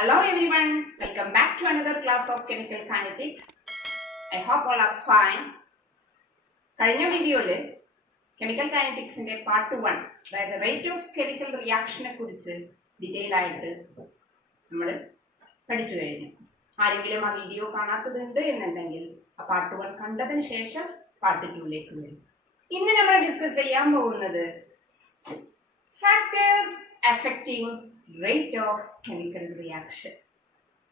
Hello everyone, welcome back to another class of Chemical Kinetics. I hope all are fine. കഴിഞ്ഞ വീഡിയോയിൽ chemical കൈനറ്റിക്സിന്റെ part 1, അതായത് rate of chemical റിയാക്ഷനെ കുറിച്ച് detail ആയിട്ട് നമ്മൾ പഠിച്ചു കഴിഞ്ഞു. ആരെങ്കിലും ആ വീഡിയോ കാണാത്തതുണ്ട് എന്നുണ്ടെങ്കിൽ ആ പാർട്ട് 1 കണ്ടതിന് ശേഷം പാർട്ട് 2ലേക്ക് വരും. ഇന്ന് നമ്മൾ ഡിസ്കസ് ചെയ്യാൻ പോകുന്നത് factors affecting rate of chemical reaction.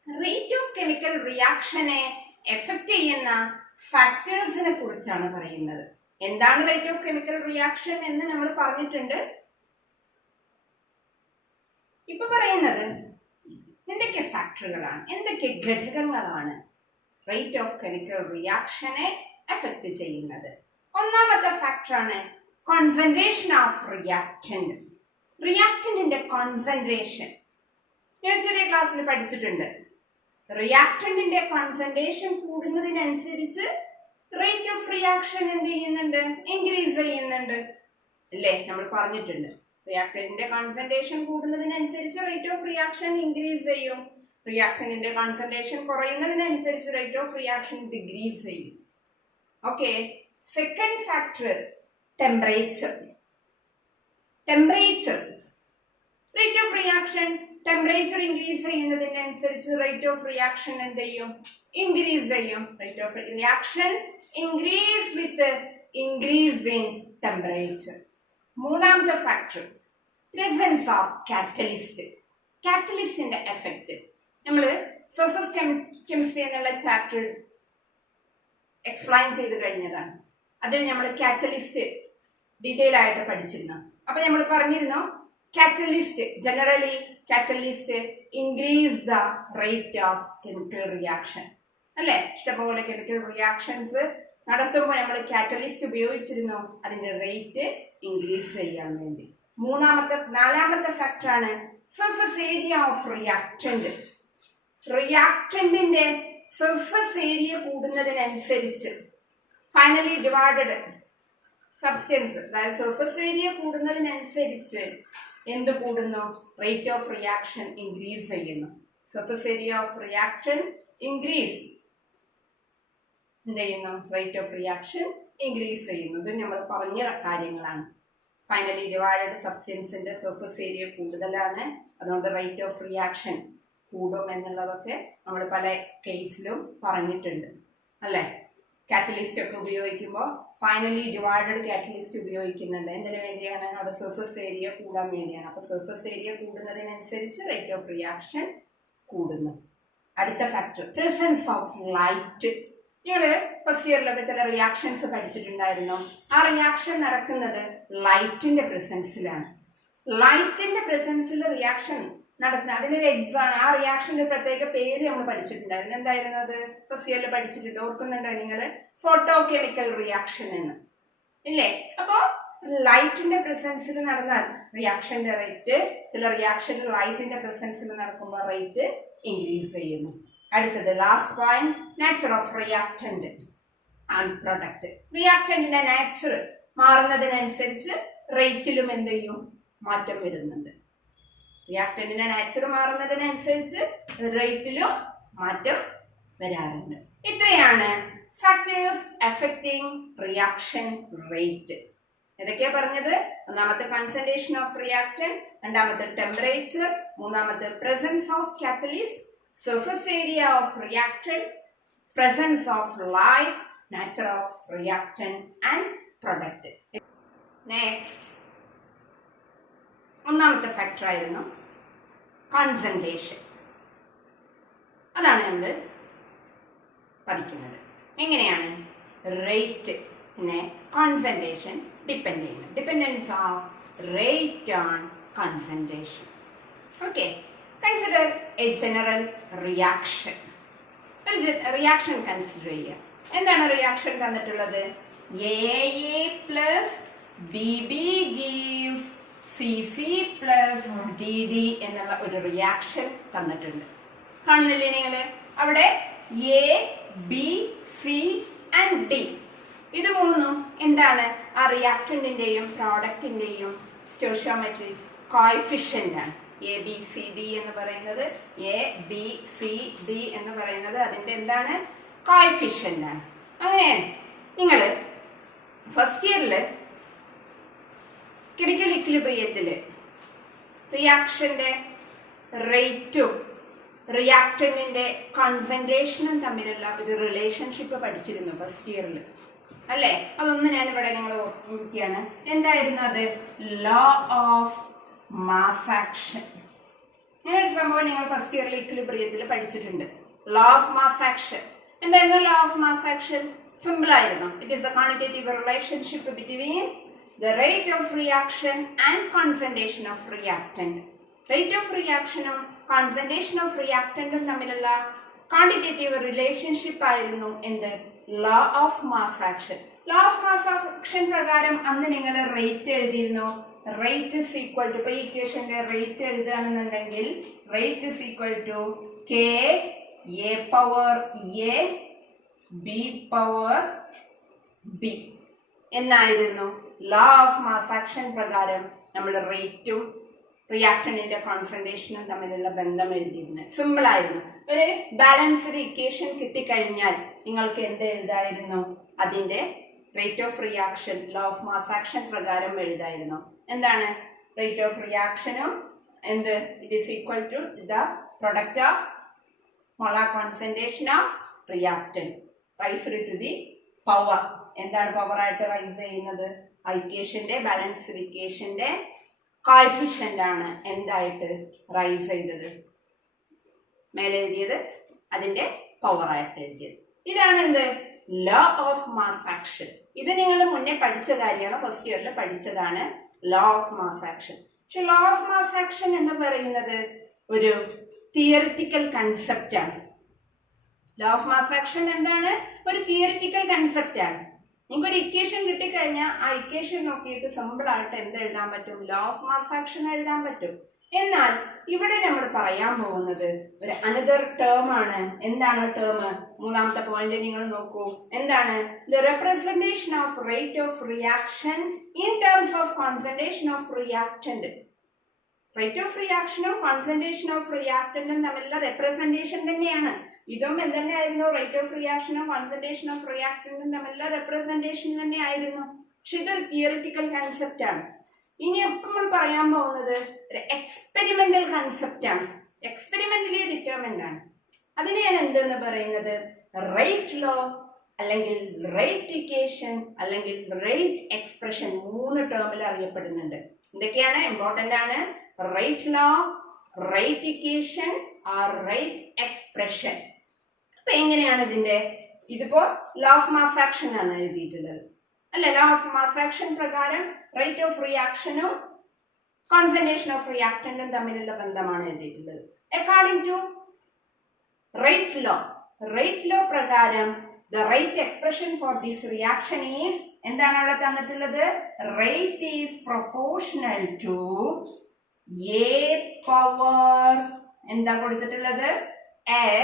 Rate of chemical reaction effect ചെയ്യുന്ന ഫാക്ടേഴ്സിനെ കുറിച്ചാണ് പറയുന്നത്. എന്താണ് റേറ്റ് ഓഫ് കെമിക്കൽ റിയാക്ഷൻ എന്ന് നമ്മൾ പറഞ്ഞിട്ടുണ്ട്. ഇപ്പൊ പറയുന്നത് എന്തൊക്കെ ഫാക്ടറുകളാണ്, എന്തൊക്കെ ഘടകങ്ങളാണ് റേറ്റ് ഓഫ് കെമിക്കൽ റിയാക്ഷനെ എഫക്റ്റ് ചെയ്യുന്നത്. ഒന്നാമത്തെ ഫാക്ടറാണ് കോൺസെൻട്രേഷൻ ഓഫ് റിയാക്ടന്റ്. റിയാക്ടന്റിന്റെ കോൺസെൻട്രേഷൻ ഞാൻ ചെറിയ ക്ലാസ്സിൽ പഠിച്ചിട്ടുണ്ട്. റിയാക്ടന്റിന്റെ കോൺസെൻട്രേഷൻ കൂടുന്നതിനനുസരിച്ച് റേറ്റ് ഓഫ് റിയാക്ഷൻ എന്ത് ചെയ്യുന്നുണ്ട്, ഇൻക്രീസ് ചെയ്യുന്നുണ്ട് അല്ലേ, നമ്മൾ പറഞ്ഞിട്ടുണ്ട്. റിയാക്ടന്റിന്റെ കോൺസെൻട്രേഷൻ കൂടുന്നതിനനുസരിച്ച് റേറ്റ് ഓഫ് റിയാക്ഷൻ ഇൻക്രീസ് ചെയ്യും. റിയാക്ടന്റിന്റെ കോൺസെൻട്രേഷൻ കുറയുന്നതിനനുസരിച്ച് റേറ്റ് ഓഫ് റിയാക്ഷൻ ഡിക്രീസ് ചെയ്യും. Okay, second factor temperature. Rate of reaction temperature increase ചെയ്യുന്നതിനനുസരിച്ച് റേറ്റ് ഓഫ് റിയാക്ഷൻ എന്ത് ചെയ്യും, ഇൻക്രീസ് ചെയ്യും. Rate of reaction increase with increase in temperature. മൂന്നാമത്തെ ഫാക്ടർ പ്രസൻസ് ഓഫ് കാറ്റലിസ്റ്റ്. കാറ്റലിസ്റ്റിന്റെ എഫക്റ്റ് നമ്മൾ surface chemistry എന്നുള്ള chapter explain ചെയ്ത് കഴിഞ്ഞതാണ്. അതിൽ നമ്മൾ കാറ്റലിസ്റ്റ് ഡീറ്റെയിൽ ആയിട്ട് പഠിച്ചിരുന്നു. അപ്പൊ നമ്മൾ പറഞ്ഞിരുന്നു catalyst, generally catalyst increase the rate of chemical reaction അല്ലെ. ഇഷ്ടംപോലെ കെമിക്കൽ റിയാക്ഷൻസ് നടത്തുമ്പോൾ നമ്മൾ കാറ്റലിസ്റ്റ് ഉപയോഗിച്ചിരുന്നു അതിന്റെ റേറ്റ് ഇൻക്രീസ് ചെയ്യാൻ വേണ്ടി. നാലാമത്തെ ഫാക്ടറാണ് സർഫസ് ഏരിയ ഓഫ് റിയാക്ടന്റ്. റിയാക്ടന്റിന്റെ സർഫസ് ഏരിയ കൂടുന്നതിനനുസരിച്ച് ഫൈനലി ഡിവൈഡഡ് സബ്സ്റ്റൻസ്, അതായത് സർഫസ് ഏരിയ കൂടുന്നതിനനുസരിച്ച് എന്ത് കൂടുന്നു, റേറ്റ് ഓഫ് റിയാക്ഷൻ ഇൻക്രീസ് ചെയ്യുന്നു. Surface area of reaction increase എന്ത് ചെയ്യുന്നു, റേറ്റ് ഓഫ് റിയാക്ഷൻ ഇൻക്രീസ് ചെയ്യുന്നു. ഇത് നമ്മൾ പറഞ്ഞ കാര്യങ്ങളാണ്. ഫൈനലി ഡിവൈഡഡ് സബ്സ്റ്റൻസിന്റെ സർഫസ് ഏരിയ കൂടുതലാണ്, അതുകൊണ്ട് റേറ്റ് ഓഫ് റിയാക്ഷൻ കൂടും എന്നുള്ളതൊക്കെ നമ്മൾ പല കേസിലും പറഞ്ഞിട്ടുണ്ട് അല്ലേ. കാറ്റലിസ്റ്റ് ഒക്കെ ഉപയോഗിക്കുമ്പോൾ ഫൈനലി ഡിവൈഡഡ് കാറ്റലിസ്റ്റ് ഉപയോഗിക്കുന്നുണ്ട്. എന്തിനു വേണ്ടിയാണ്, അത് സർഫസ് ഏരിയ കൂടാൻ വേണ്ടിയാണ്. അപ്പൊ സർഫസ് ഏരിയ കൂടുന്നതിനനുസരിച്ച് റേറ്റ് ഓഫ് റിയാക്ഷൻ കൂടുന്നു. അടുത്ത ഫാക്ടർ പ്രസൻസ് ഓഫ് ലൈറ്റ്. നിങ്ങള് ഫസ്റ്റ് ഇയറിലൊക്കെ ചില റിയാക്ഷൻസ് പഠിച്ചിട്ടുണ്ടായിരുന്നു. ആ റിയാക്ഷൻ നടക്കുന്നത് ലൈറ്റിന്റെ പ്രസൻസിലാണ്. ലൈറ്റിന്റെ പ്രസൻസിൽ റിയാക്ഷൻ നടത്തുന്നത്, അതിനൊരു എക്സാം, ആ റിയാക്ഷന്റെ പ്രത്യേക പേര് നമ്മൾ പഠിച്ചിട്ടുണ്ടായിരുന്നു. എന്തായിരുന്നു അത്? ഫസ്റ്റ് ഇയറിൽ പഠിച്ചിട്ടുണ്ട്, ഓർക്കുന്നുണ്ടോ നിങ്ങൾ? ഫോട്ടോ കെമിക്കൽ റിയാക്ഷൻ എന്ന് ഇല്ലേ. അപ്പോ ലൈറ്റിന്റെ പ്രസൻസിൽ നടന്നാൽ റിയാക്ഷന്റെ റേറ്റ്, ചില റിയാക്ഷൻ ലൈറ്റിന്റെ പ്രസൻസിൽ നടക്കുമ്പോൾ റേറ്റ് ഇൻക്രീസ് ചെയ്യുന്നു. അടുത്തത് last point, nature of reactant and product. റിയാക്ടന്റിന്റെ നേച്ചർ മാറുന്നതിനനുസരിച്ച് റേറ്റിലും എന്ത് ചെയ്യും, മാറ്റം വരുന്നുണ്ട്. റിയാക്ടന്റിന്റെ നേച്ചർ മാറുന്നതിനനുസരിച്ച് റേറ്റിലും മാറ്റം വരാറുണ്ട്. ഇത്രയാണ് ഫാക്ടേഴ്സ് അഫക്റ്റിംഗ് റിയാക്ഷൻ റേറ്റ്. ഏതൊക്കെയാ പറഞ്ഞത്? ഒന്നാമത്തെ കോൺസെൻട്രേഷൻ ഓഫ് റിയാക്ടന്റ്, രണ്ടാമത്തെ ടെമ്പറേച്ചർ, മൂന്നാമത്തെ presence of catalyst, surface area of reactant, presence of light, nature of reactant and product. Next ഒന്നാമത്തെ ഫാക്ടർ ആയിരുന്നു കോൺസെൻട്രേഷൻ. അതാണ് നമ്മൾ പഠിക്കുന്നത്. എങ്ങനെയാണ് റേറ്റ് പിന്നെ കോൺസെൻട്രേഷൻ ഡിപ്പെൻഡ് ചെയ്യുന്നത്. Dependence of rate on concentration. Okay, consider a general reaction. ഒരു reaction consider ചെയ്യുക. എന്താണ് റിയാക്ഷൻ തന്നിട്ടുള്ളത്? A plus BB gives CC plus DD എന്നുള്ള ഒരു റിയാക്ഷൻ തന്നിട്ടുണ്ട്. കാണുന്നില്ലേ നിങ്ങള്? അവിടെ A, B, C and D ഇത് മൂന്നും എന്താണ്? ആ റിയാക്ടന്റിന്റെയും പ്രോഡക്റ്റിന്റെയും സ്റ്റോയിയോമെട്രിക് കോഎഫിഷ്യന്റ് ആണ്. എ ബി സി ഡി എന്ന് പറയുന്നത് എ ബി സി ഡി എന്ന് പറയുന്നത് അതിന്റെ എന്താണ് കോഎഫിഷ്യന്റ് ആണ്. അങ്ങനെയാണ് നിങ്ങൾ ഫസ്റ്റ് ഇയറില് കെമിക്കൽ ഇക്വിലിബ്രിയത്തില് റിയാക്ഷന്റെ റേറ്റും റിയാക്ടന്റിന്റെ കോൺസെൻട്രേഷനും തമ്മിലുള്ള ഒരു റിലേഷൻഷിപ്പ് പഠിച്ചിരുന്നു ഫസ്റ്റ് ഇയറിൽ അല്ലേ? അതൊന്ന് ഞാൻ ഇവിടെ നിങ്ങൾ ഓർമ്മിക്കുകയാണ്. എന്തായിരുന്നു അത്? Law of mass action. ഇങ്ങനൊരു സംഭവം നിങ്ങൾ ഫസ്റ്റ് ഇയറിൽ ഇക്വിലിബ്രിയത്തിൽ പഠിച്ചിട്ടുണ്ട്. ലോ ഓഫ് മാസ് ആക്ഷൻ എന്തായിരുന്നു? Law of mass action simple ആയിരുന്നു. It is the quantitative relationship between the rate of reaction and concentration of reactant. Rate of reaction ഉം concentration of reactant ഉം തമ്മിലുള്ള quantitative relationship ആയിരുന്നു എന്ത്? law of mass action. law of mass action പ്രകാരം അന്ന് നിങ്ങൾ rate എഴുതിയിരുന്നു. Rate is equal to, ഇപ്പൊ ഈ ഇക്വേഷന്റെ റേറ്റ് എഴുതുകയാണെന്നുണ്ടെങ്കിൽ rate is equal to k a power a b power b എന്നായിരുന്നു ലോ ഓഫ് മാസ് ആക്ഷൻ പ്രകാരം നമ്മൾ റേറ്റും റിയാക്ടന്റിന്റെ കോൺസെൻട്രേഷനും തമ്മിലുള്ള ബന്ധം എഴുതിയിരുന്നത്. സിമ്പിൾ ആയിരുന്നു. ഒരു ബാലൻസ്ഡ് ഇക്വേഷൻ കിട്ടിക്കഴിഞ്ഞാൽ നിങ്ങൾക്ക് എന്ത് എഴുതായിരുന്നു? അതിന്റെ rate of reaction law of mass action പ്രകാരം എഴുതായിരുന്നു. എന്താണ് റേറ്റ് ഓഫ് റിയാക്ഷനും എന്ത്? It is equal to the product of molar concentration of reactant raised to the power. എന്താണ് പവർ ആയിട്ട് റൈസ് ചെയ്യുന്നത്? ഇക്വേഷന്റെ ബാലൻസ്ഡ് ഇക്വേഷന്റെ കോഎഫിഷ്യന്റ് ആണ് എന്തായിട്ട് റൈസ് ചെയ്തത്? മേലെ എഴുതിയത് അതിന്റെ പവർ ആയിട്ട് എഴുതിയത്. ഇതാണ് എന്ത്? Law of mass action. ഇത് നിങ്ങൾ മുന്നേ പഠിച്ച കാര്യമാണ്, ഫസ്റ്റ് ഇയറിൽ പഠിച്ചതാണ് ലോ ഓഫ് മാസ് ആക്ഷൻ. പക്ഷെ ലോ ഓഫ് മാസ് ആക്ഷൻ എന്ന് പറയുന്നത് ഒരു തിയറിറ്റിക്കൽ കൺസെപ്റ്റ് ആണ്. ലോ ഓഫ് മാസ് ആക്ഷൻ എന്താണ്? ഒരു തിയറിറ്റിക്കൽ കൺസെപ്റ്റ് ആണ്. നിങ്ങൾക്ക് ഒരു ഇക്വേഷൻ കിട്ടിക്കഴിഞ്ഞാൽ ആ ഇക്വേഷൻ നോക്കിയിട്ട് സിമ്പിൾ ആയിട്ട് എന്ത് എഴുതാൻ പറ്റും? ലോ ഓഫ് മാസ് ആക്ഷൻ എഴുതാൻ പറ്റും. എന്നാൽ ഇവിടെ നമ്മൾ പറയാൻ പോകുന്നത് ഒരു അനദർ ടേം ആണ്. എന്താണ് ടേം? മൂന്നാമത്തെ പോയിന്റ് നിങ്ങൾ നോക്കൂ. എന്താണ്? The representation of rate of reaction in terms of concentration of reactant. Rate of റിയാക്ഷനും കോൺസെൻട്രേഷൻ ഓഫ് റിയാക്ടന്റും തമ്മിലുള്ള റെപ്രസെന്റേഷൻ തന്നെയാണ്. ഇതും എന്തെന്നെയായിരുന്നു? റേറ്റ് ഓഫ് റിയാക്ഷനും കോൺസെൻട്രേഷൻ ഓഫ് റിയാക്ടന്റും തമ്മിലുള്ള റെപ്രസെന്റേഷൻ തന്നെ ആയിരുന്നു. പക്ഷെ ഇതൊരു തിയറിറ്റിക്കൽ കൺസെപ്റ്റ് ആണ്. ഇനി എപ്പോൾ നമ്മൾ പറയാൻ പോകുന്നത് ഒരു എക്സ്പെരിമെന്റൽ കൺസെപ്റ്റ് ആണ്. എക്സ്പെരിമെന്റലി ഡിറ്റർമിൻഡ് ആണ്. അതിനെയാണ് എന്തെന്ന് പറയുന്നത്? റേറ്റ് ലോ അല്ലെങ്കിൽ റേറ്റ് ഇക്വേഷൻ അല്ലെങ്കിൽ റേറ്റ് എക്സ്പ്രഷൻ. 3 ടേമിൽ അറിയപ്പെടുന്നുണ്ട്. എന്തൊക്കെയാണ്? ഇമ്പോർട്ടന്റ് ആണ്. Rate law, rate equation or rate expression. അപ്പൊ എങ്ങനെയാണ് ഇതിന്റെ? ഇതിപ്പോ ലോ ഓഫ് മാസ് ആക്ഷൻ ആണ് എഴുതിയിട്ടുള്ളത് അല്ലെ? ലോ ഓഫ് മാസ് ആക്ഷൻ പ്രകാരം റേറ്റ് ഓഫ് റിയാക്ഷനും കോൺസെൻട്രേഷൻ ഓഫ് റിയാക്ടന്റും തമ്മിലുള്ള ബന്ധമാണ് എഴുതിയിട്ടുള്ളത്. അക്കോർഡിംഗ് ടു റേറ്റ് ലോ പ്രകാരം the rate expression for this reaction is എന്താണ് അവിടെ തന്നിട്ടുള്ളത്? rate is proportional to a power എന്താ കൊടുത്തിട്ടുള്ളത്?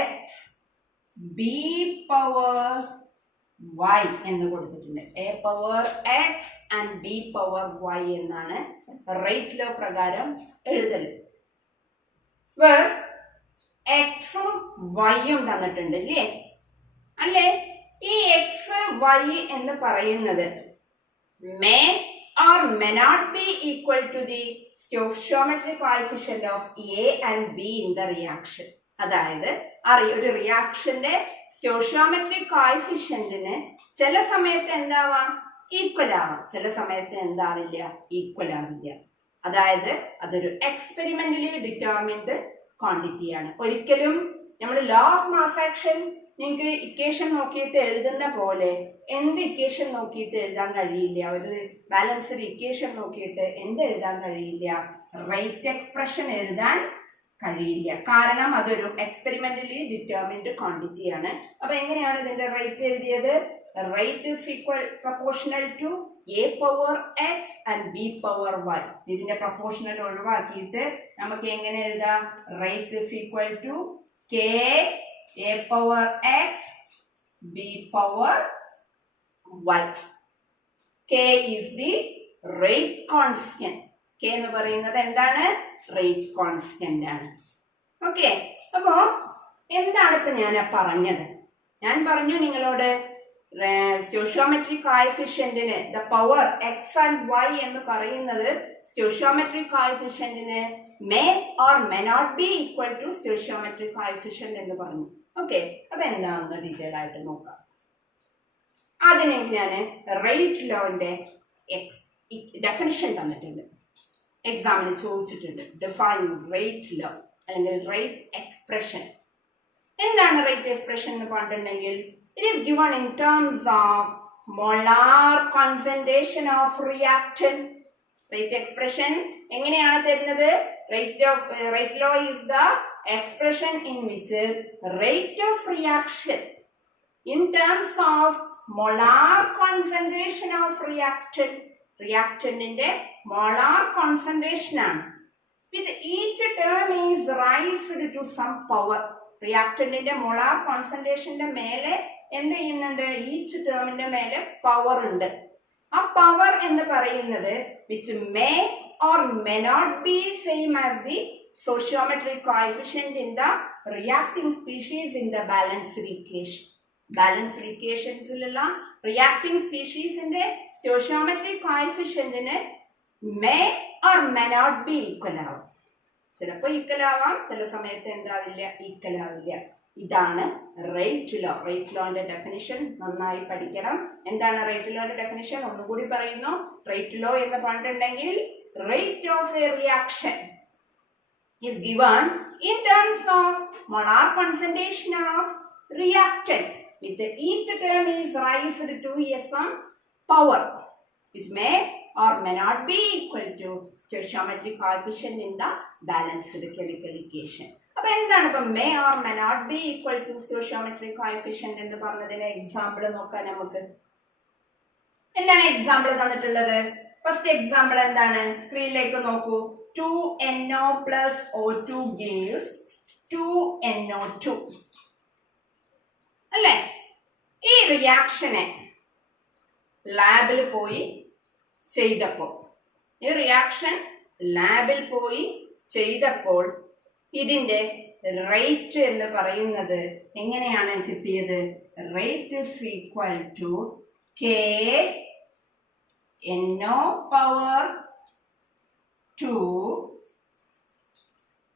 x b power y എന്ന് കൊടുത്തിട്ടുണ്ട്. a power x and b power y എന്നാണ് റേറ്റ് ലോ പ്രകാരം എഴുതല്. where x ഉം y ഉം തന്നിട്ടുണ്ട് അല്ലേ? ഈ എക്സ് വൈ എന്ന് പറയുന്നത് may or may not be equal to the stoichiometric coefficient of a and b in the reaction. അതായത് ഒരു റിയാക്ഷന്റെ സ്റ്റോയിച്ചിയോമെട്രിക് കോഎഫിഷ്യന്റിന് ചില സമയത്ത് എന്താവാം? ഈക്വൽ ആവാം, ചില സമയത്ത് എന്താവില്ല? ഈക്വൽ ആവില്ല. അതായത് അതൊരു എക്സ്പെരിമെന്റലി ഡിറ്റർമിൻഡ് ക്വാണ്ടിറ്റിയാണ്. ഒരിക്കലും നമ്മൾ ലോ ഓഫ് മാസ് ആക്ഷൻ നിങ്ങൾക്ക് ഇക്വേഷൻ നോക്കിയിട്ട് എഴുതുന്ന പോലെ എന്ത് ഇക്വേഷൻ നോക്കിയിട്ട് എഴുതാൻ കഴിയില്ല. ഒരു ബാലൻസ്ഡ് ഇക്വേഷൻ നോക്കിയിട്ട് എന്ത് എഴുതാൻ കഴിയില്ല? റേറ്റ് എക്സ്പ്രഷൻ എഴുതാൻ കഴിയില്ല. കാരണം അതൊരു എക്സ്പെരിമെന്റലി ഡിറ്റർമിൻഡ് ക്വാണ്ടിറ്റിയാണ്. അപ്പൊ എങ്ങനെയാണ് ഇതിന്റെ റേറ്റ് എഴുതിയത്? Rate is equal proportional to A power X and B power Y. ഇതിന്റെ പ്രൊപ്പോർഷണൽ ഒഴിവാക്കിയിട്ട് നമുക്ക് എങ്ങനെ എഴുതാം? Rate is equal to K a power x b power y. K is the rate constant. K K എന്ന് പറയുന്നത് എന്താണ്? Rate constant ആണ്. Okay, അപ്പോ എന്താണ് ഇപ്പൊ ഞാൻ പറഞ്ഞത്? ഞാൻ പറഞ്ഞു നിങ്ങളോട് സ്റ്റോഷിയോമെട്രിക് കോഎഫിഷ്യന്റിന് the power X and y എന്ന് പറയുന്നത് സ്റ്റോഷിയോമെട്രിക് കോഎഫിഷ്യന്റിന് may or may not be equal to stoichiometric coefficient എന്ന് പറഞ്ഞു. ഓക്കെ, അപ്പൊ എന്താണെന്ന് ഡീറ്റെയിൽ ആയിട്ട് നോക്കാം. അതിന് ഞാൻ റേറ്റ് ലോന്റെ ഡെഫിനിഷൻ തന്നിട്ടുണ്ട്, എക്സാമിന് ചോദിച്ചിട്ടുണ്ട്. ഡിഫൈൻ റേറ്റ് ലോ അല്ലെങ്കിൽ റേറ്റ് എക്സ്പ്രഷൻ. എന്താണ് റേറ്റ് എക്സ്പ്രഷൻ എന്ന് പറഞ്ഞിട്ടുണ്ടെങ്കിൽ it is given in terms of molar concentration of reactant. Rate expression എങ്ങനെയാണ് തരുന്നത്? rate law is the expression in which rate of reaction in terms of molar concentration of reactant ന്റെ molar concentration ആണ്. with each term is raised to some power. റിയാക്ടന്റിന്റെ molar കോൺസെൻട്രേഷന്റെ മേലെ എന്ത് ചെയ്യുന്നുണ്ട്? Each ടേമിന്റെ മേലെ പവർ ഉണ്ട്. ആ പവർ എന്ന് പറയുന്നത് which may or may not be same as the stoichiometric coefficient in the reacting species in the balanced equation. Balanced equationsലുള്ള reacting speciesന്റെ stoichiometric coefficientന് may or may not be equal ആവും. ചിലപ്പോൾ equal ആവാം, ചില സമയത്ത് എന്താവില്ല, equal ആവില്ല. ഇതാണ് rate law. Rate ലോന്റെ definition നന്നായി പഠിക്കണം. എന്താണ് റേറ്റ് ലോന്റെ ഡെഫിനിഷൻ? ഒന്നുകൂടി പറയുന്നു. റേറ്റ് ലോ എന്ന് പറഞ്ഞിട്ടുണ്ടെങ്കിൽ rate of A reaction is given in terms of molar concentration of reactant with each term is raised to some power which may or may not be equal to stoichiometric coefficient in the balanced chemical equation. അപ്പോൾ എന്താണ് ഇപ്പൊ may or may not be equal to stoichiometric coefficient എന്ന് പറഞ്ഞതിന്റെ example നോക്കാൻ നമുക്ക്. എന്താണ് example തന്നിട്ടുള്ളത്? First example എന്താണ്? സ്ക്രീനിലേക്ക് നോക്കൂ. 2NO plus O2 gives 2NO2 അല്ലേ? ഈ റിയാക്ഷനെ ലാബിൽ പോയി ചെയ്തപ്പോൾ, ഈ റിയാക്ഷൻ ലാബിൽ പോയി ചെയ്തപ്പോൾ ഇതിന്റെ റേറ്റ് എന്ന് പറയുന്നത് എങ്ങനെയാണ് കിട്ടിയത്? Rate is equal to K NO power 2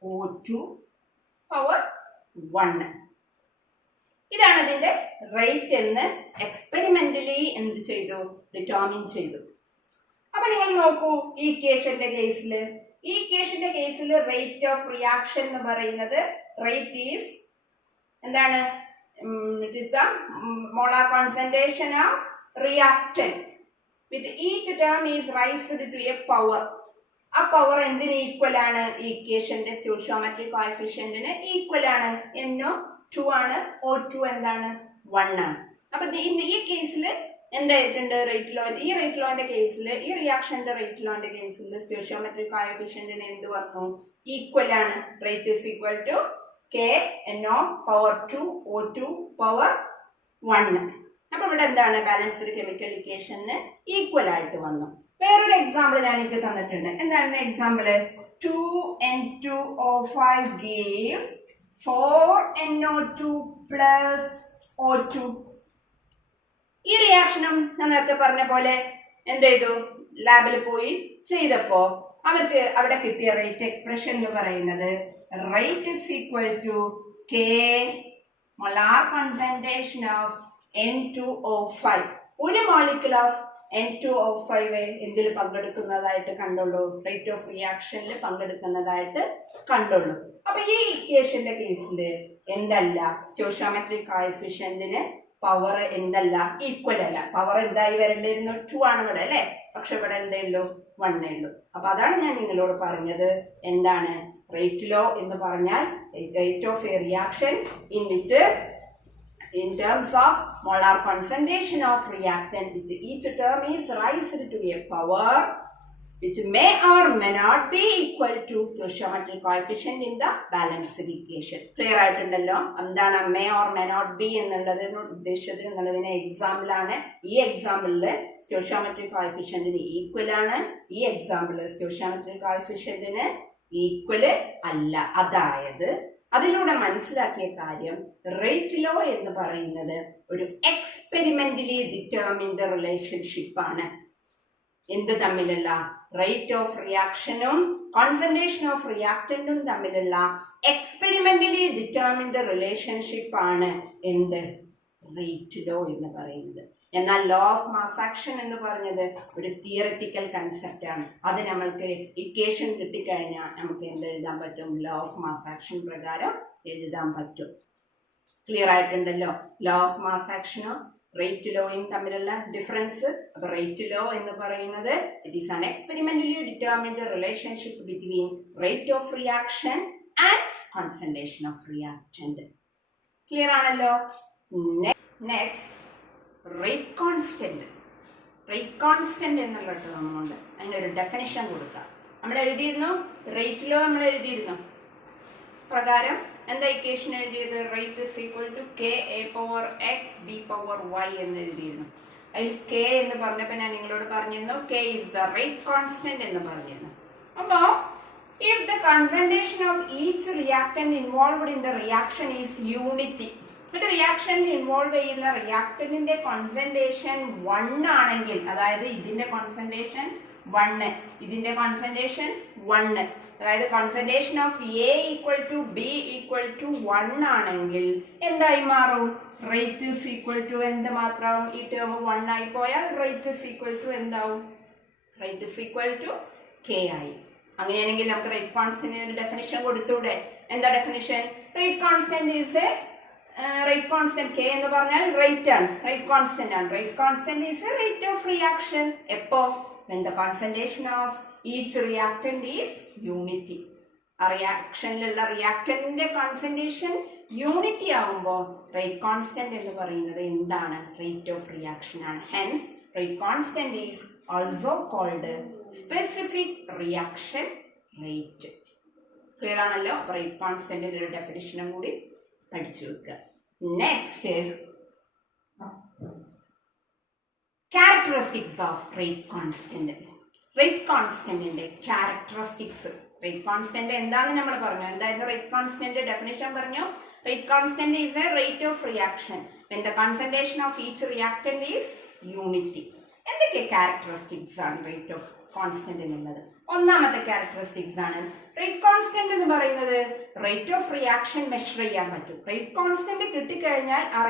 O2 power 1. ഇതാണ് അതിന്റെ റേറ്റ് എന്ന് എക്സ്പെരിമെന്റലി എന്ത് ചെയ്തു? ഡിറ്റർമിൻ ചെയ്തു. അപ്പൊ നിങ്ങൾ നോക്കൂ, ഈ ഇക്വേഷന്റെ കേസിൽ റേറ്റ് ഓഫ് റിയാക്ഷൻ എന്ന് പറയുന്നത് റേറ്റ് ഈസ് എന്താണ്? It is the molar concentration of reactant with each term is raised to A power. ആ പവർ എന്തിന് ഈക്വൽ ആണ്? ഈ ഇക്വേഷന്റെ സ്റ്റോയിച്ചിയോമെട്രിക് കോഎഫിഷ്യന്റിന് ഈക്വൽ ആണ്. NO2 ആണ്, O2 എന്താണ്? 1 ആണ്. അപ്പൊ ഈ കേസിൽ എന്തായിട്ടുണ്ട്? Rate law. ഈ റേറ്റ് ലോന്റെ കേസിൽ, ഈ റിയാക്ഷന്റെ റേറ്റ് ലോന്റെ കേസിൽ സ്റ്റോയിച്ചിയോമെട്രിക് കോഎഫിഷ്യന്റിന് എന്ത് വന്നു? ഈക്വൽ ആണ്. Rate is equal to K NO power 2 O2 power 1. അപ്പൊ ഇവിടെ എന്താണ്? ബാലൻസ്ഡ് കെമിക്കൽ ഇക്വേഷന് ഈക്വൽ ആയിട്ട് വന്നു. വേറൊരു എക്സാമ്പിൾ ഞാൻ എനിക്ക് തന്നിട്ടുണ്ട്. എന്താണ് example? 2N2O5 gives 4NO2 plus O2. ഈ റിയാക്ഷനും ഞാൻ നേരത്തെ പറഞ്ഞ പോലെ എന്ത് ചെയ്തു? ലാബിൽ പോയി ചെയ്തപ്പോ അവർക്ക് അവിടെ കിട്ടിയ റേറ്റ് എക്സ്പ്രഷൻ എന്ന് പറയുന്നത് rate is equal to K molar concentration of N2O5. ഒരു മോളിക്യൂൾ ഓഫ് N2O5 എന്തിൽ പങ്കെടുക്കുന്നതായിട്ട് കണ്ടുള്ളൂ? റേറ്റ് ഓഫ് റിയാക്ഷനിൽ പങ്കെടുക്കുന്നതായിട്ട് കണ്ടുള്ളൂ. അപ്പൊ ഈ ഇക്വേഷന്റെ കേസിൽ എന്തല്ല? സ്റ്റോയിച്ചിയോമെട്രിക് കോഎഫിഷ്യന്റിന് പവർ എന്തല്ല? ഈക്വൽ അല്ല. പവർ എന്തായി വരേണ്ടിയിരുന്നു? 2 ആണ് ഇവിടെ അല്ലെ. പക്ഷെ ഇവിടെ എന്തേ ഉള്ളൂ? 1 ഉള്ളൂ. അപ്പൊ അതാണ് ഞാൻ നിങ്ങളോട് പറഞ്ഞത്. എന്താണ് റേറ്റ് ലോ എന്ന് പറഞ്ഞാൽ? Rate of A reaction in which in terms of molar concentration of reactant which each term is raised to a power which may or may not be equal to stoichiometric coefficient in the balanced equation. Clear ആയിട്ടുണ്ടല്ലോ? എന്താണ് may or may not be എന്നുള്ളതിന് ഉദ്ദേശിച്ചത് എന്നുള്ളതിന് example ആണ്. ഈ എക്സാമ്പിളില് സ്റ്റോയിchiometric കോഎഫിഷ്യന്റിന് equal ആണ്, ഈ എക്സാമ്പിളിൽ സ്റ്റോയിchiometric കോഎഫിഷ്യന്റിന് equal അല്ല. അതായത് അതിലൂടെ മനസ്സിലാക്കിയ കാര്യം റേറ്റ് ലോ എന്ന് പറയുന്നത് ഒരു എക്സ്പെരിമെന്റലി ഡിറ്റർമിൻഡ് റിലേഷൻഷിപ്പ് ആണ്. എന്ത് തമ്മിലുള്ള? റേറ്റ് ഓഫ് റിയാക്ഷനും കോൺസെൻട്രേഷൻ ഓഫ് റിയാക്ടന്റും തമ്മിലുള്ള എക്സ്പെരിമെന്റലി ഡിറ്റർമിൻഡ് റിലേഷൻഷിപ്പ് ആണ് എന്ത്? റേറ്റ് ലോ എന്ന് പറയുന്നത്. എന്നാൽ ലോ ഓഫ് മാസ് ആക്ഷൻ എന്ന് പറഞ്ഞത് ഒരു തിയററ്റിക്കൽ കൺസെപ്റ്റ് ആണ്. അത് നമ്മൾക്ക് ഇക്വേഷൻ കിട്ടിക്കഴിഞ്ഞാൽ നമുക്ക് എന്ത് എഴുതാൻ പറ്റും? ലോ ഓഫ് മാസ് ആക്ഷൻ പ്രകാരം എഴുതാൻ പറ്റും. ക്ലിയർ ആയിട്ടുണ്ടല്ലോ? ലോ ഓഫ് മാസ് ആക്ഷനോ റേറ്റ് ലോയും തമ്മിലുള്ള ഡിഫറൻസ്. അപ്പൊ റേറ്റ് ലോ എന്ന് പറയുന്നത് it is an experimentally determined relationship between rate of reaction and concentration of reactant. Clear ആണല്ലോ? Next rate constant. Rate constant എന്നുള്ള ടേമുണ്ട്. അതിനൊരു ഡെഫിനിഷൻ കൊടുക്കാം. നമ്മൾ എഴുതിയിരുന്നു റേറ്റ് ലോ, നമ്മൾ എഴുതിയിരുന്നു പ്രകാരം എന്താ ഇക്വേഷൻ എഴുതിയത്? Rate is equal to K A power X B power Y എന്ന് എഴുതിയിരുന്നു. അതിൽ കെ എന്ന് പറഞ്ഞപ്പോൾ ഞാൻ നിങ്ങളോട് പറഞ്ഞിരുന്നു K is the rate constant എന്ന് പറഞ്ഞിരുന്നു. അപ്പോ if the concentration of each reactant involved in the reaction is unity, ഒരു റിയാക്ഷനിൽ ഇൻവോൾവ് ചെയ്യുന്ന റിയാക്ടന്റിന്റെ കോൺസെൻട്രേഷൻ 1 ആണെങ്കിൽ, അതായത് ഇതിന്റെ കോൺസെൻട്രേഷൻ 1, ഇതിന്റെ കോൺസെൻട്രേഷൻ 1, അതായത് concentration of A equal to B equal to 1 ആണെങ്കിൽ എന്തായി മാറും? റേറ്റ് ഇസ് ഈക്വൽ ടു എന്ത് മാത്രമാവും? ഈ ടേം 1 ആയി പോയാൽ റേറ്റ് ഇസ് ഈക്വൽ ടു എന്താവും? Rate is equal to K ആയി. അങ്ങനെയാണെങ്കിൽ നമുക്ക് റേറ്റ് കോൺസ്റ്റന്റിന് ഒരു ഡെഫിനിഷൻ കൊടുത്തൂടെ? എന്താ definition? Rate constant is rate constant K എന്ന് പറഞ്ഞാൽ റേറ്റ് ആണ്, റേറ്റ് കോൺസ്റ്റന്റ് ആണ്. Rate constant is rate of reaction. എപ്പോ? when the concentration of each reactant is unity. ആ റിയാക്ഷനിലുള്ള റിയാക്ടന്റിന്റെ കോൺസെൻട്രേഷൻ യൂണിറ്റി ആവുമ്പോൾ റേറ്റ് കോൺസ്റ്റന്റ് എന്ന് പറയുന്നത് എന്താണ്? റേറ്റ് ഓഫ് റിയാക്ഷൻ ആണ്. Hence rate constant is also called specific reaction rate. Clear ആണല്ലോ? അപ്പൊ റേറ്റ് കോൺസ്റ്റന്റിന്റെ ഒരു ഡെഫിനിഷനും കൂടി പഠിച്ചു വെക്കുക. Next characteristics of rate constant. Rate കോൺസ്റ്റന്റിന്റെ ക്യാരക്ടറിസ്റ്റിക്സ്. റേറ്റ് കോൺസ്റ്റന്റ് എന്താണെന്ന് നമ്മൾ പറഞ്ഞു. എന്തായിരുന്നു റേറ്റ് കോൺസ്റ്റന്റ്? ഡെഫിനിഷൻ പറഞ്ഞു. Rate constant is a rate of reaction when the concentration of each reactant is unity. എന്തൊക്കെ ക്യാരക്ടറിസ്റ്റിക്സ് ആണ് റേറ്റ് ഓഫ് കോൺസ്റ്റന്റിനുള്ളത്? ഒന്നാമത്തെ ക്യാരക്ടറിസ്റ്റിക്സ് ആണ് റേറ്റ് കോൺസ്റ്റന്റ് എന്ന് പറയുന്നത് റേറ്റ് ഓഫ് റിയാക്ഷൻ മെഷർ ചെയ്യാൻ പറ്റും. റേറ്റ് കോൺസ്റ്റന്റ് കിട്ടിക്കഴിഞ്ഞാൽ ആ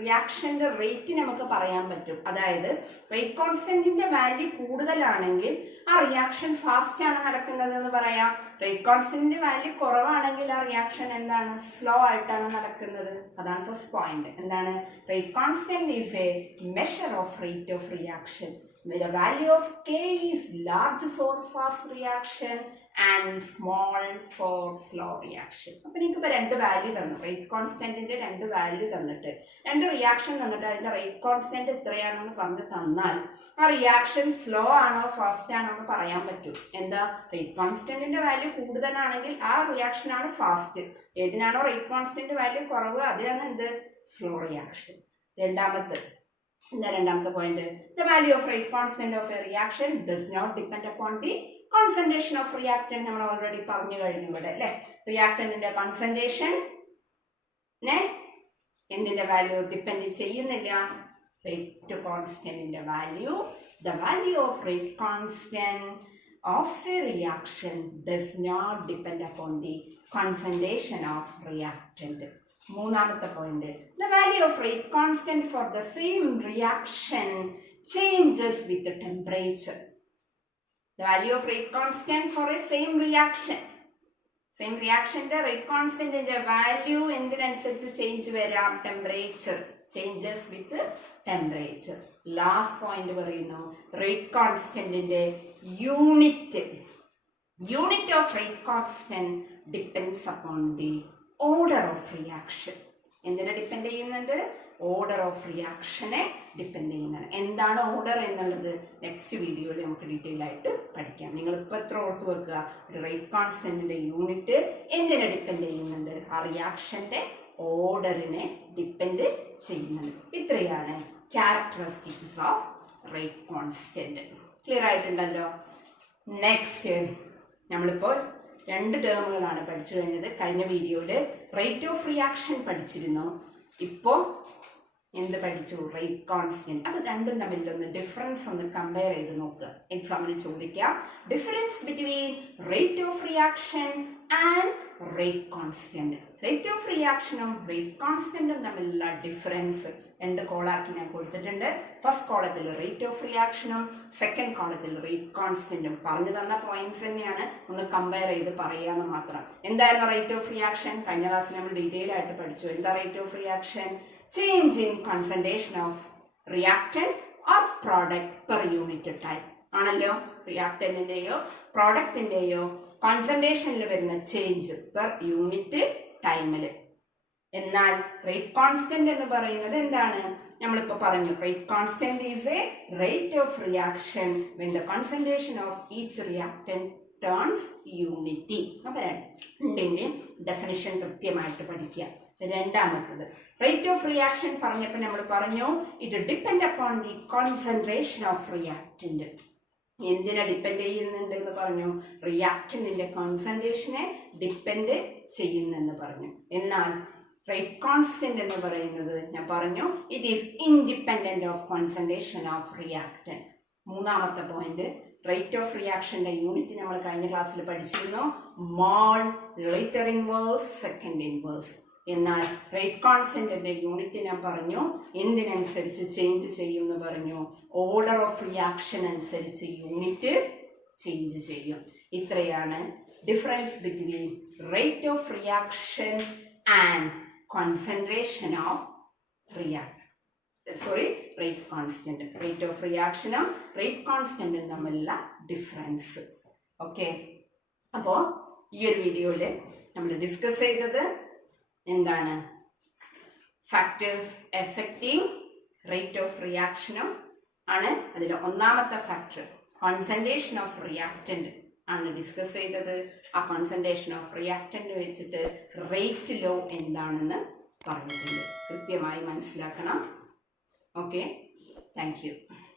റിയാക്ഷന്റെ റേറ്റ് നമുക്ക് പറയാൻ പറ്റും. അതായത് റേറ്റ് കോൺസ്റ്റന്റിന്റെ വാല്യൂ കൂടുതലാണെങ്കിൽ ആ റിയാക്ഷൻ ഫാസ്റ്റ് ആണ് നടക്കുന്നത് എന്ന് പറയാം. റേറ്റ് കോൺസ്റ്റന്റിന്റെ വാല്യൂ കുറവാണെങ്കിൽ ആ റിയാക്ഷൻ എന്താണ്? സ്ലോ ആയിട്ടാണ് നടക്കുന്നത്. അതാണ് ഫസ്റ്റ് പോയിന്റ്. എന്താണ്? Rate constant is A measure of rate of reaction. The value of K is large for fast reaction and small for slow reaction. അപ്പൊ നിങ്ങൾക്ക് രണ്ട് വാല്യൂ തന്നു, റേറ്റ് കോൺസ്റ്റന്റിന്റെ രണ്ട് വാല്യൂ തന്നിട്ട്, രണ്ട് റിയാക്ഷൻ തന്നിട്ട് അതിന്റെ റേറ്റ് കോൺസ്റ്റന്റ് എത്രയാണെന്ന് പറഞ്ഞ് തന്നാൽ ആ റിയാക്ഷൻ സ്ലോ ആണോ ഫാസ്റ്റ് ആണോ എന്ന് പറയാൻ പറ്റും. എന്താ? റേറ്റ് കോൺസ്റ്റന്റിന്റെ വാല്യൂ കൂടുതലാണെങ്കിൽ ആ റിയാക്ഷൻ ആണ് ഫാസ്റ്റ്. ഏതിനാണോ റേറ്റ് കോൺസ്റ്റന്റ് വാല്യൂ കുറവ് അതിനാണ് എന്ത്? Slow reaction. രണ്ടാമത്തെ point, the value of rate constant of a reaction does not depend upon the concentration of reactant. നമ്മൾ ഓൾറെഡി പറഞ്ഞു കഴിഞ്ഞു ഇവിടെ അല്ലെ. റിയാക്ടന്റിന്റെ കോൺസെൻട്രേഷൻ എന്തിന്റെ വാല്യൂ ഡിപ്പെൻഡ് ചെയ്യുന്നില്ല? റേറ്റ് കോൺസ്റ്റന്റിന്റെ value. The value of rate constant of a reaction does not depend upon the concentration of reactant. മൂന്നാമത്തെ point, the value of rate constant for the same reaction changes with the temperature. The value of rate constant for a same reaction ന്റെ rate constant ന്റെ value എന്തിനനുസരിച്ച് change വരാം? Temperature. Changes with temperature. Last point പറയുന്നു rate കോൺസ്റ്റന്റിന്റെ unit of rate constant depends upon the order of reaction. എന്തിനെ depend ചെയ്യുന്നുണ്ട്? Order of റിയാക്ഷനെ depend ചെയ്യുന്നത്. എന്താണ് ഓർഡർ എന്നുള്ളത് നെക്സ്റ്റ് വീഡിയോയിൽ നമുക്ക് ഡീറ്റെയിൽ ആയിട്ട് പഠിക്കാം. നിങ്ങൾ ഇപ്പോൾ എത്ര ഓർത്ത് വെക്കുക, ഒരു റേറ്റ് കോൺസ്റ്റന്റിന്റെ യൂണിറ്റ് എന്തിനെ ഡിപ്പെൻഡ് ചെയ്യുന്നുണ്ട്? ആ റിയാക്ഷന്റെ ഓർഡറിനെ ഡിപ്പെൻഡ് ചെയ്യുന്നത്. ഇത്രയാണ് characteristics of rate constant. Clear ആയിട്ടുണ്ടല്ലോ. നെക്സ്റ്റ് നമ്മളിപ്പോൾ 2 ടേമുകളാണ് പഠിച്ചു കഴിഞ്ഞത്. കഴിഞ്ഞ വീഡിയോയിൽ റേറ്റ് ഓഫ് റിയാക്ഷൻ പഠിച്ചിരുന്നു. ഇപ്പോൾ എന്ത് പഠിച്ചു? Rate constant. അത് രണ്ടും തമ്മിലൊന്ന് ഡിഫറൻസ് ഒന്ന് കമ്പയർ ചെയ്ത് നോക്കുക. എക്സാമിന് ചോദിക്കാം, difference between rate of reaction and rate constant. Rate of റിയാക്ഷനും റേറ്റ് കോൺസ്റ്റന്റും തമ്മിലുള്ള ഡിഫറൻസ് 2 കോളാക്കി ഞാൻ കൊടുത്തിട്ടുണ്ട്. ഫസ്റ്റ് കോളത്തിൽ റേറ്റ് ഓഫ് റിയാക്ഷനും സെക്കൻഡ് കോളത്തിൽ റേറ്റ് കോൺസ്റ്റന്റും. പറഞ്ഞു തന്ന പോയിന്റ്സ് തന്നെയാണ്, ഒന്ന് കമ്പയർ ചെയ്ത് പറയാന്ന് മാത്രം. എന്തായിരുന്നു റേറ്റ് ഓഫ് റിയാക്ഷൻ? കഴിഞ്ഞ ക്ലാസ്സിൽ നമ്മൾ ഡീറ്റെയിൽ ആയിട്ട് പഠിച്ചു. എന്താ rate of reaction? Change in concentration of reactant or product per unit time ആണല്ലോ. റിയാക്ടന്റിന്റെയോ പ്രോഡക്റ്റിന്റെയോ കോൺസെൻട്രേഷനിൽ വരുന്ന ചേഞ്ച് പെർ യൂണിറ്റ് ടൈമില്. എന്നാൽ റേറ്റ് കോൺസ്റ്റന്റ് എന്ന് പറയുന്നത് എന്താണ്? നമ്മളിപ്പോ പറഞ്ഞു, rate constant is a rate of reaction when the concentration of each reactant turns unity. അപ്പൊ രണ്ടിന്റെയും ഡെഫിനിഷൻ കൃത്യമായിട്ട് പഠിക്കുക. രണ്ടാമത്തത് റേറ്റ് ഓഫ് റിയാക്ഷൻ പറഞ്ഞപ്പോൾ നമ്മൾ പറഞ്ഞു, it depend upon the concentration of reactant. എന്തിനെ ഡിപ്പെൻഡ് ചെയ്യുന്നുണ്ട് എന്ന് പറഞ്ഞു? റിയാക്ടന്റിന്റെ കോൺസെൻട്രേഷനെ ഡിപ്പെൻഡ് ചെയ്യുന്നെന്ന് പറഞ്ഞു. എന്നാൽ റേറ്റ് കോൺസ്റ്റന്റ് എന്ന് പറയുന്നത് ഞാൻ പറഞ്ഞു, it is independent of concentration of reactant. മൂന്നാമത്തെ പോയിന്റ്, റേറ്റ് ഓഫ് റിയാക്ഷന്റെ യൂണിറ്റ് നമ്മൾ കഴിഞ്ഞ ക്ലാസ്സിൽ പഠിച്ചിരുന്നു, mole, litre inverse, second inverse. എന്നാൽ റേറ്റ് കോൺസ്റ്റന്റിന്റെ യൂണിറ്റ് ഞാൻ പറഞ്ഞു എന്തിനനുസരിച്ച് ചേഞ്ച് ചെയ്യും എന്ന് പറഞ്ഞു? ഓർഡർ ഓഫ് റിയാക്ഷൻ അനുസരിച്ച് യൂണിറ്റ് ചേഞ്ച് ചെയ്യും. ഇത്രയാണ് difference between rate of reaction and concentration of rate constant. Rate of റിയാക്ഷനും റേറ്റ് കോൺസ്റ്റന്റും തമ്മിലുള്ള ഡിഫറൻസ്. ഓക്കെ, അപ്പോൾ ഈ ഒരു വീഡിയോയിൽ നമ്മൾ ഡിസ്കസ് ചെയ്തത് എന്താണ്? ഫാക്ടേഴ്സ് എഫക്റ്റിംഗ് റേറ്റ് ഓഫ് റിയാക്ഷനും ആണ്. അതിൽ ഒന്നാമത്തെ ഫാക്ടർ കോൺസെൻട്രേഷൻ ഓഫ് റിയാക്ടന്റ് ആണ് ഡിസ്കസ് ചെയ്തത്. ആ കോൺസെൻട്രേഷൻ ഓഫ് റിയാക്ടന്റ് വെച്ചിട്ട് റേറ്റ് ലോ എന്താണെന്ന് പറഞ്ഞിട്ടുണ്ട്. കൃത്യമായി മനസ്സിലാക്കണം. Okay, thank you.